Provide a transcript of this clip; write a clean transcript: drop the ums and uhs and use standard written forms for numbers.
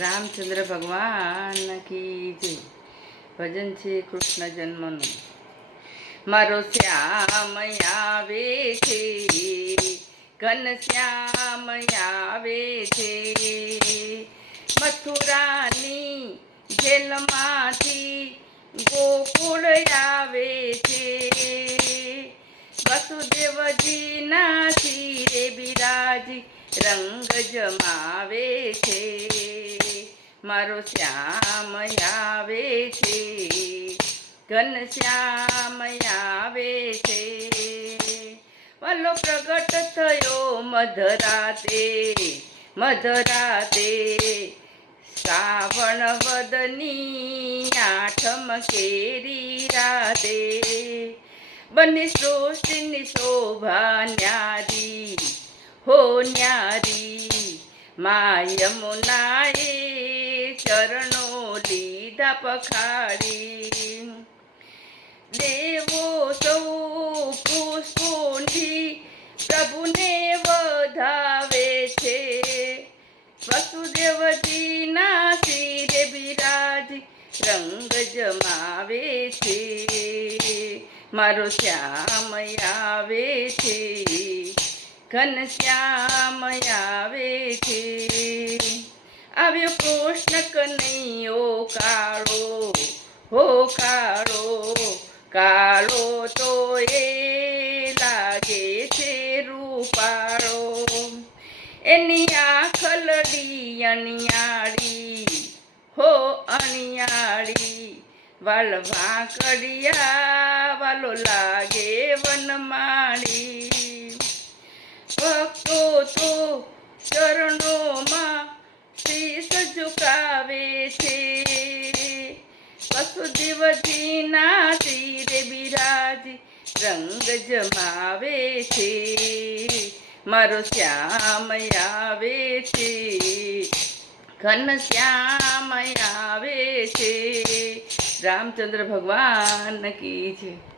રામચંદ્ર ભગવાન કી જય. ભજન છે કૃષ્ણ જન્મનું. મારો શ્યામ આવે છે, ઘનશ્યામ આવે છે, મથુરાની જેલમાંથી ગોકુળ આવે છે, વસુદેવજીના શિરે બિરાજી રંગ જમાવે છે. મારો શ્યામ આવે છે, ઘનશ્યામ આવે છે. વાલો પ્રગટ થયો મધરાતે, મધરાતે શ્રાવણ વદની આઠમ કેરી રાતે. બની સૃષ્ટિની શોભા ન્યારી, હો ન્યારી. મા યમુનાએ ચરણો લીધા પખાડી. દેવો સૌ પુષ્પોથી પ્રભુને વધાવે છે, વસુદેવજીના શિરે બિરાજી રંગ જમાવે છે. મારો શ્યામ આવે છે, ઘનશ્યામ આવે છે. આવ્યો કૃષ્ણ કનૈયો કાળો, હો કાળો. કાળો તો એ લાગે છે રૂપાળો, એની આંખ લડી અણિયાળી, હો અણિયાળી. વાલ ભાંકડિયા વાલો લાગે વનમાળી. ભક્તો તો ચરણોમાં શીશ ઝુકાવે છે, વસુદેવજીના શિરે બિરાજી રંગ જમાવે છે. મારો શ્યામ આવે છે, ઘનશ્યામ આવે છે. રામચંદ્ર ભગવાન કી છે.